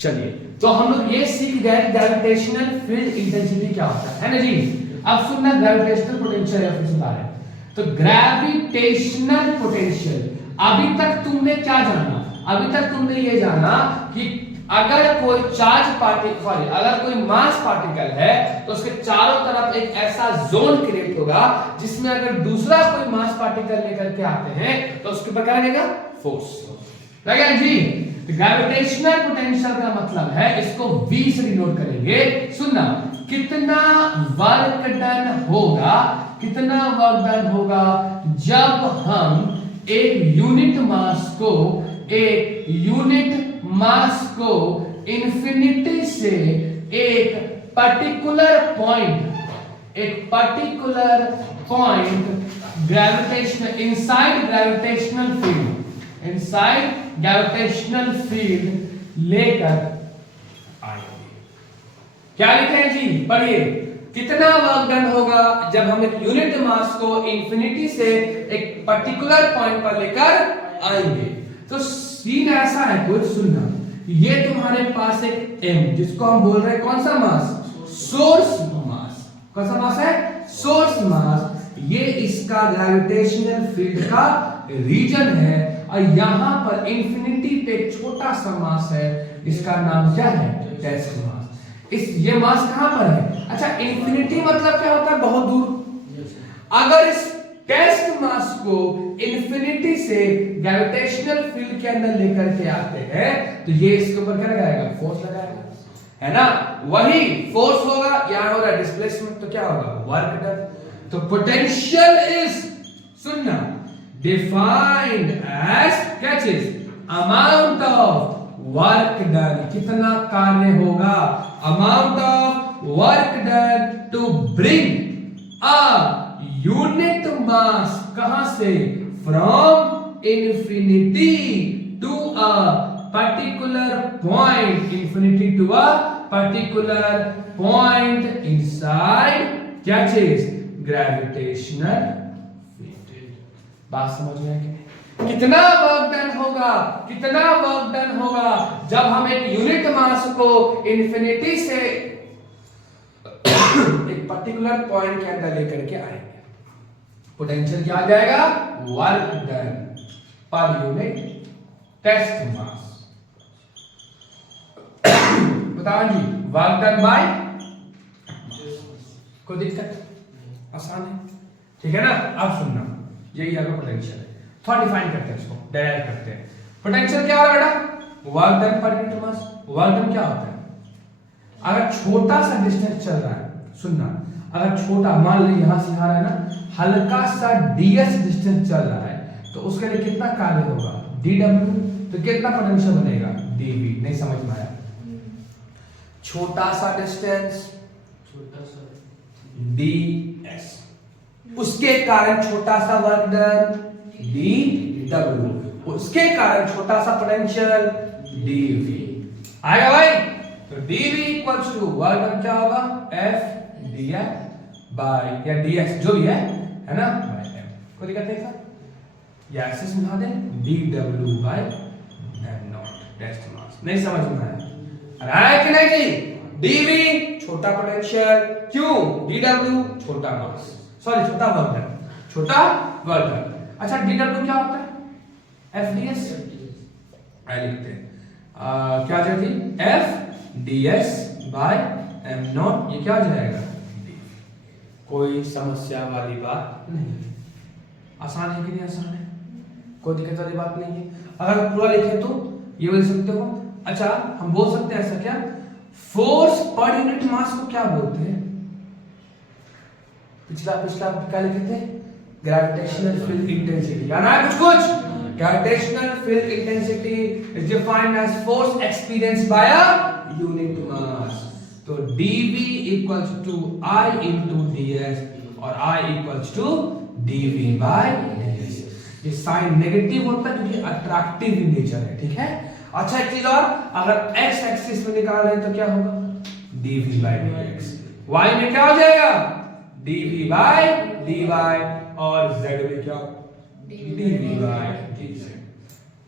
चलिए, तो हम लोग ये सीख गए ग्रेविटेशनल फील्ड इंटेंसिटी क्या होता है ना जी। अब सुनना ग्रेविटेशनल पोटेंशियल या फिर बारे में। तो ग्रेविटेशनल पोटेंशियल, अभी तक तुमने क्या जाना? अभी तक तुमने ये जाना कि अगर कोई चार्ज पार्टिकल, सॉरी, अगर कोई मास पार्टिकल है तो उसके चारों तरफ एक ऐसा जोन क्रिएट होगा जिसमें अगर दूसरा कोई मास पार्टिकल लेकर के आते हैं तो उसके ऊपर क्या लगेगा? फोर्स लगेगा जी। ग्रेविटेशनल पोटेंशियल का मतलब है, इसको V से डिनोट करेंगे। सुनना, कितना वर्क डन होगा, कितना वर्क डन होगा जब हम एक यूनिट मास को इंफिनिटी से एक particular point gravitational inside gravitational field लेकर आएंगे। क्या लिखे हैं जी? पढ़िए, कितना वर्क डन होगा जब हम एक यूनिट मास को इंफिनिटी से एक पर्टिकुलर पॉइंट पर लेकर आएंगे। तो सीन ऐसा है कुछ, सुनना, ये तुम्हारे पास एक m जिसको हम बोल रहे हैं कौन सा मास? सोर्स मास। कौन सा मास है? सोर्स मास। ये इसका ग्रेविटेशनल फील्ड का रीजन है और यहां पर इंफिनिटी पे एक छोटा सा मास है, इसका नाम क्या है? टेस्ट मास। ये मास कहां पर है? अच्छा, इंफिनिटी मतलब क्या होता है? बहुत दूर। अगर इस टेस्ट मास को इंफिनिटी से ग्रेविटेशनल फील्ड के अंदर लेकर के आते हैं तो ये इसके ऊपर क्या लगाएगा? फोर्स लगाएगा, है ना। वही फोर्स होगा, यहां हो रहा है डिस्प्लेसमेंट, तो क्या होगा? Work done. तो पोटेंशियल इज, सुनना, डिफाइंड एज क्या चीज? Amount of work done. कितना कार्य होगा? Amount of work done to bring a unit mass, कहां से? From infinity to a particular point, infinity to a particular point inside क्या चीज? Gravitational field. बात समझ में आई? कितना वर्क डन होगा, कितना वर्क डन होगा जब हम एक यूनिट मास को इंफिनिटी से एक पर्टिकुलर पॉइंट के अंदर लेकर के आएंगे। पोटेंशियल क्या आ जाएगा? वर्क डन पर यूनिट टेस्ट मास। बताओ जी, वर्क डन बाय, कोई दिक्कत? आसान है, ठीक है ना। अब सुनना, यही है पोटेंशियल है। थोड़ा डिफाइन करते हैं इसको, डेराइव करते हैं। पोटेंशियल क्या होगा बेटा? वर्क डन पर यूनिट मास। वर्क डन क्या होता है? अगर छोटा सा डिस्टेंस चल रहा है, सुनना, अगर छोटा, मान लीजिए यहां से यहां है ना, हल्का सा ds डिस्टेंस चल रहा है तो उसके लिए कितना कार्य होगा? dw। तो कितना पोटेंशियल बनेगा? dv। नहीं समझ में आया? छोटा सा डिस्टेंस, छोटा सा ds, उसके कारण छोटा सा वर्क डन dw, उसके कारण छोटा सा पोटेंशियल dv। आएगा भाई? तो dv equals to work done क्या होगा? f df बाय या ds जो भी है ना, बाय m। कोई दिक्कत नहीं था? या ऐसे समझा दें, dw by m not test mass. नहीं समझ में आया? आया कि नहीं जी? dv छोटा पोटेंशियल, क्यों? dw छोटा मास, सॉरी छोटा वर्क डन, छोटा वर्क डन। अच्छा, dw क्या होता है? fds आई लिखते हैं, क्या जाएगी? f ds by m naught. ये क्या हो जाएगा? कोई समस्या वाली बात नहीं। आसान है कि नहीं? आसान है, कोई दिक्कत वाली बात नहीं है। अगर पूरा लिखे तो ये बोल सकते हो। अच्छा, हम बोल सकते हैं ऐसा क्या? फोर्स पर यूनिट मास को क्या बोलते हैं? पिछला क्या लिखे थे? Gravitational field intensity. याद आया कुछ? Gravitational field intensity is defined as force experienced by a unit mass. तो dv equals to I into ds और I equals to dv by ds। ये साइन नेगेटिव होता है क्योंकि अट्रैक्टिव इन नेचर है, ठीक है। अच्छा, एक चीज और, अगर x एक्सिस में निकाल रहे हैं तो क्या होगा? dv bye dx। y में क्या हो जाएगा? dv बाय dy और z में क्या? dv by dz।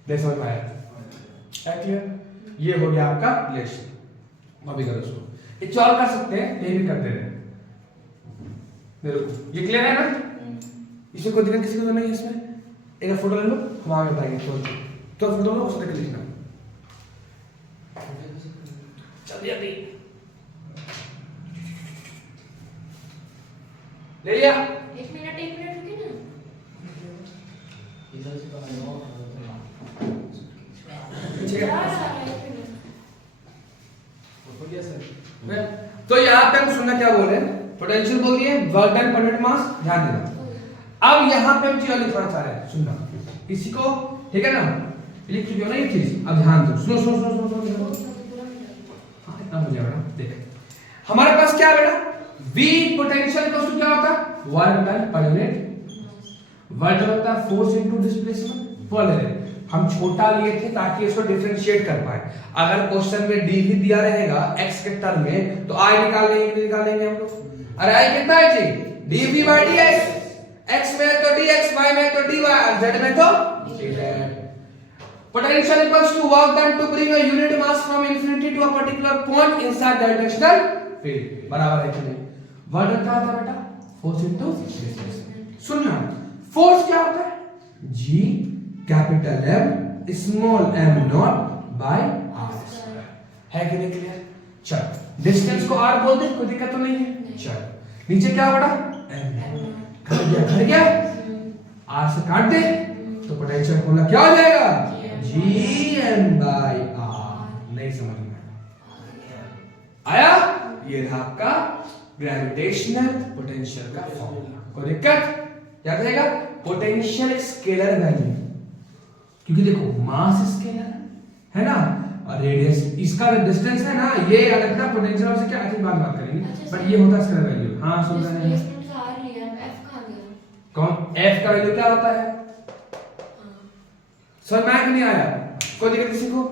देखो भाई, क्लियर? ये हो गया आपका रिलेशन। अभी करो इसको, एक और कर सकते हैं, ये भी करते रहे। देखो ये क्लियर है ना, इसमें कोई दिक्कत किसी को तो नहीं है इसमें। एक फोटो ले लो, हम आगे बताएंगे। तो फोटो लो, उसको देख लिखना। जल्दी जल्दी ले लिया। एक मिनट रुकिए ना। ठीक है। तो यहाँ पे हम सुनना क्या बोल रहे हैं, पोटेंशियल बोल रही है, वर्क डन पर यूनिट मास, ध्यान देना। अब यहाँ पे हम चीज लिखना चाह रहे हैं, सुनना किसी को, ठीक है ना, लिख चुके हो ना ये चीज। अब ध्यान दो, सुनो सुनो सुनो सुनो सुनो। हाँ इतना हो जाएगा ना। देख हमारे पास क्या है बेटा, V पोटेंशियल इक्वल्स टू क्या होता है, वर्क डन पर यूनिट। वर्क डन होता है फोर्स इनटू डिस्प्लेसमेंट। बोले हम छोटा लिए थे ताकि इसको डिफरेंशिएट कर पाए। अगर क्वेश्चन में dv दिया रहेगा x के टर्म में, तो i निकालेंगे हम लोग। अरे i कितना है जी, dv by dx। x में तो dx, y में तो dy, z में तो dz। Potential equals to work done to bring a unit mass from infinity to a particular point inside the directional field। बराबर है कि नहीं। वर्क डन क्या होता है बेटा, फोर्स इनटू डिस्प्लेसमेंट। सुनना, फोर्स क्या होता है, g capital M small m naught by r square. है कि नहीं क्लियर। चल डिस्टेंस को r बोल दे, कोई दिक्कत तो नहीं है। चल नीचे क्या बड़ा m, घर गया r से काट दे तो पोटेंशियल फॉर्मूला क्या हो जाएगा, gm बाय r। नहीं समझ में आया, ये रहा आपका ग्रेविटेशनल पोटेंशियल का फॉर्मूला। कोई दिक्कत, याद रहेगा पोटेंशियल स्केलर वैल्यू, क्योंकि देखो मास स्केलर है ना, और रेडियस इसका डिस्टेंस है ना, ये अलग था पोटेंशियल से क्या आज बात करेंगे। बट ये होता है स्केलर वैल्यू। हां सुन रहे हैं, डिस्प्लेसमेंट का r लिया, f कहां गया, कौन f का वैल्यू क्या होता है। समझ में आया कि नहीं आया, कोई दिक्कत किसी को,